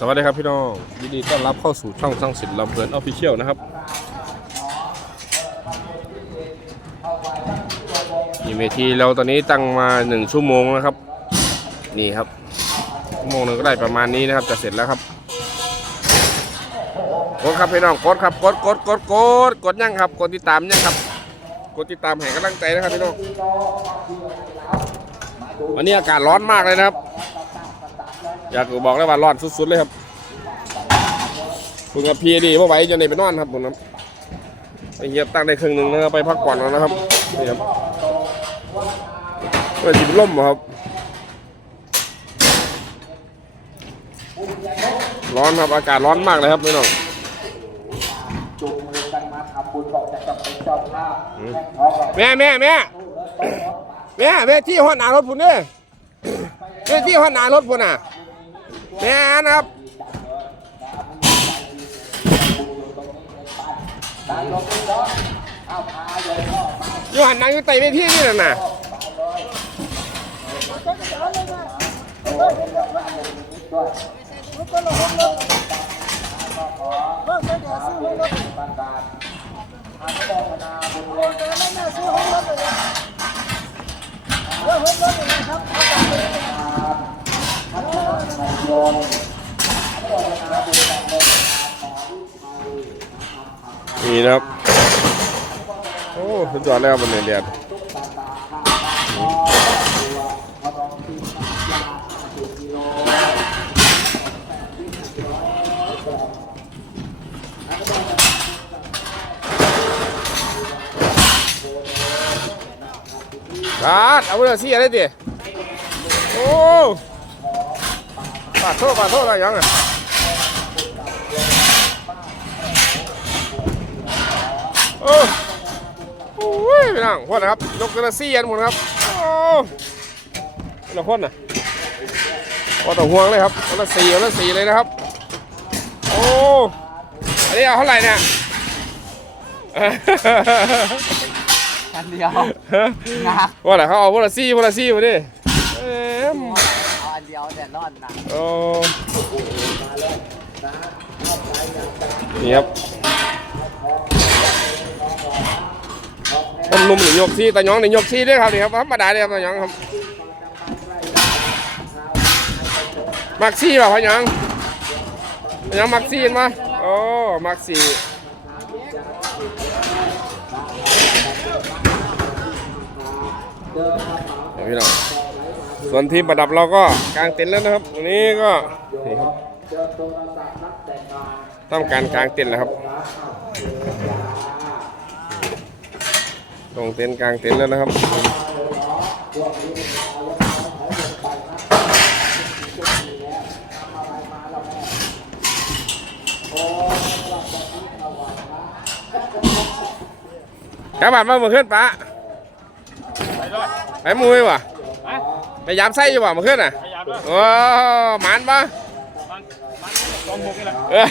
สวัสดีครับพี่น้องยินดีต้อนรับเข้าสู่ช่องสร้างสินลำเพลินออฟฟิเชียลนะครับนี่เวทีเราตอนนี้ตั้งมาหนึ่งชั่วโมงนะครับ นี่ครับชั่วโมงหนึงก็ได้ประมาณนี้นะครับ จะเสร็จแล้วครับกดครับพี่น้องกดครับกดกดกดกดกดยังครับกดติดตามยังครับกดติดตามให้กำลังใจนะครับพี่น้องวันนี้อากาศร้อนมากเลยนะครับ อยากบอกเลยว่าร้อนสุดๆเลยครับคุณกับพีดีเพราะไหวจนในไปนอนครับผมนะไอ้เหี้ยตั้งได้ครึ่งหนึ่งนะครับไปพักผ่อนแล้วนะครับนี่ครับเพื่อจิบล่มหรอครับ ร้อนครับอากาศร้อนมากเลยครับพี่น้องจุงมือกันมาทำบุญบอกจะต้องเป็นเจ้าภาพแม่แม่แม่แม่แม่ที่ห้องนารถพุ่นเนี่ยแม่ที่ห้องนารถพุ่นน่ะ แม่นะครับตายลงไปเนาะเอาพาโยมพ่อมาอยู่หันนังอยู่ใต้เวทีนี่น่ะน่ะด้วยประกาศอา นาในโยมอนุโมทนาบุญแรงเลยขอวิชัยนี่นะครับ โอ้สุดยอดแล้วมันเนี่ยเดียดบาดเอาเรือเสียได้ดิโอ้ปาดโทษปาโทษอะไรยังอะโอ้โอ้ยพี่น้องพวกนะครับ ยกกระเสียนหมดครับ โอ้เราพ่นน่ะพอต่อห่วงเลยครับคนละสี่คนละสี่เลยนะครับ โอ้อันนี้เอาเท่าไหร่เนี่ยอันเดียวงาว่าแต่เขาเอาพวกละซี่พวกละซี่มาดิเอ็ม เอาอันเดี ยวแต่รอดนะโอ้นี่ครับต้มนุ่มหรือยกซี่ตะหยองหรือยกซี่ด้วยครับนี่ครับธรรมดาเลยครับตะหยองครับมักซี่ป่ะพ่อหยองตะหยองมักซี่มาโอ้มักซี่เดี๋ยวพี่น้อง ส่วนทีมประดับเราก็กางเต็นท์แล้วนะครับวันนี้ก็นี่ครับต้องการกางเต็นท์แล้วครับ ตรงเต็นท์กางเต็นท์แล้วนะครับกระบาดมาเมื่อคืนปะไปมุ้ยวะ ไปยามไส้อยู่บ่เมื่อคืนน่ะพยายามด้วยโอ้หมันปะ มันมันสองหกนี่แหละเออ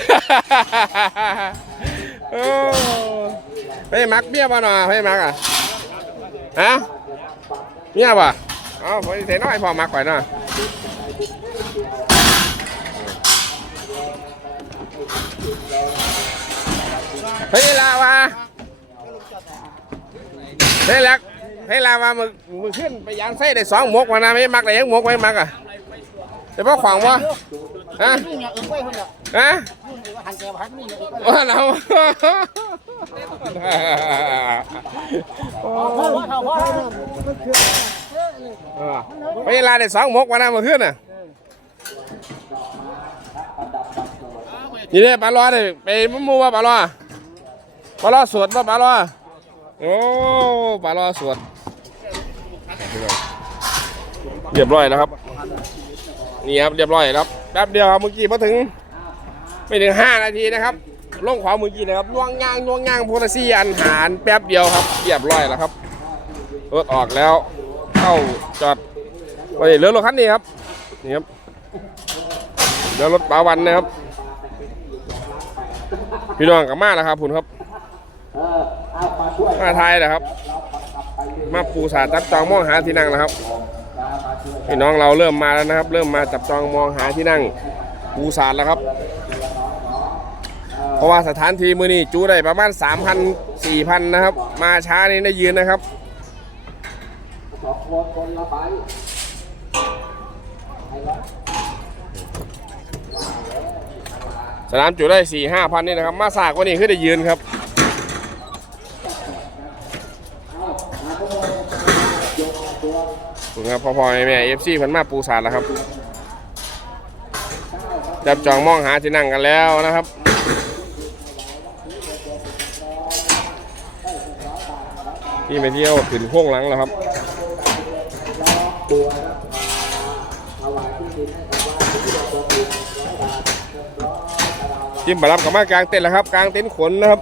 โอ้ไปมักเบี้ยป่ะหน่อยไปมักอะฮะเบี้ยป่ะเอ๋อผมเสียน้อยพอมักไปหน่อยเฮ้ยลาวะเฮ้ยลัก เฮ้ยลาวะมึงมึงขึ้นไปยางไส้ได้สองหมกมานะไม่มักได้ยังหมกไม่มักอะแต่พ่อขวางวะฮะนี่เนี่ยเอิ้งไว้คนละฮะหันแกพักนี่เนี่ยว่าเราพ่อพ่อพ่อพ่อเวลาได้สองมกวันนั้นมาขึ้นน่ะนี่เนี่ยปลาล้อเลยไปมุมูว่าปลาล้อปลาล้อสวดว่าปลาล้อโอ้ปลาล้อสวด เรียบร้อยแล้วครับ นี่ครับเรียบร้อยแล้วครับแป๊บเดียวครับเมื่อกี้มาถึง ไม่ถึงห้านาทีนะครับล่องขวาเมื่อกี้นะครับล่วงย่างล่วงย่างโพลซี่อันหารแป๊บเดียวครับเรียบร้อยแล้วครับรถออกแล้ว เข้าจอดไปเหลือรถคันนี้ครับนี่ครับเหลือรถปาวันนะครับ พี่น้องกลับมาแล้วครับคุณครับมาไทยนะครับ มาปูสาจับจองมองหาที่นั่งแล้วครับพี่น้องเราเริ่มมาแล้วนะครับ เริ่มมาจับจองมองหาที่นั่งปูสาแล้วครับ เพราะว่าสถานที่มือนี้จูได้ประมาณ3,000 4,000นะครับ มาช้านี่ได้ยืนนะครับสนคนละใบให้สนามจุได้4 5พันนี่นะครับ มาสากกว่านี้คือได้ยืนครับ เอาหาขโมยยกตัว ถูกครับพ่อพ่อแม่เอฟซีเพิ่นมาปูสารแล้วครับ จับจองมองหาที่นั่งกันแล้วนะครับที่ไปเที่ยวขึ้นโค้งหลังแล้วครับตัวครับถวายที่ดินให้กับว่าลับาทหนึ่งร้อยตารางวาทีมบารับกับมากลางเต็นท์แล้วครับ กลางเต็นท์ขนนะครับ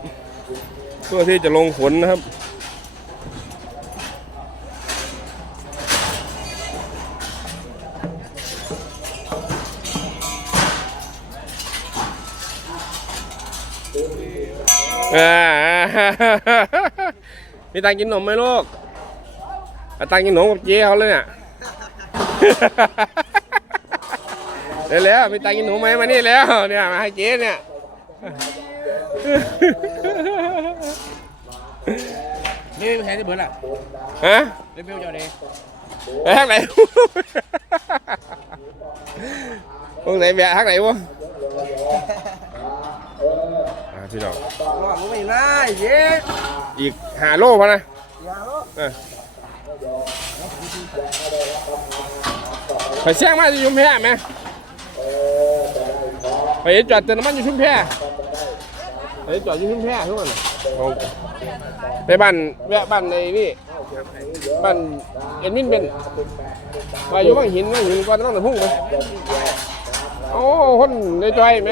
เพื่อที่จะลงขนนะครับ อ่ามีตังค์กินนมไหมลูกเอาตังค์กินนมกับเจ๊เขาเลยเนี่ยเดี๋ยวแล้วมีตังค์กินหนูไหมมานี่แล้วเนี่ยมาให้เจ๊เนี่ยนี่ไม่แพ้ที่เบิร์ดอะฮะเล่นเบลเจ้าเดย์ไปทางไหนพวกไหนแบะทางไหนวะอ่า พี่น้องว่าผมไม่ได้เย้อีกหาโลพอนะเออไปแซงมาจะยุ่มแพ้ไหมไปจอดเติมน้ำมันอยู่ชุ่มแพ้ไปจอดอยู่ชุ่มแพ้ทุกคนน่ะเอาไปบ้านแวะบ้านในนี่บ้านเอ็นมินเป็นไปอยู่บางหินบางหินก่อนต้องแต่พุ่งไปโอ้คนในจอยไหม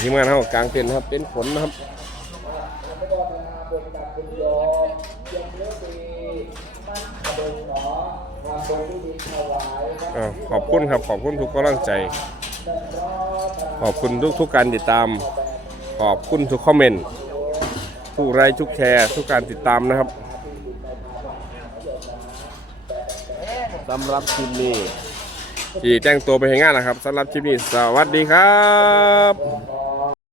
ทีมงานเขากลางเต็นท์ครับเต็นท์ขนนะครับขอบคุณครับขอบคุณทุกกำลังใจ ขอบคุณทุกทุกการติดตาม ขอบคุณทุกคอมเมนต์ทุกไลค์ทุกแชร์ทุกการติดตามนะครับสำหรับคลิปนี้ ที่แจ้งตัวไปให้งานนะครับสำหรับคลิปนี้สวัสดีครับ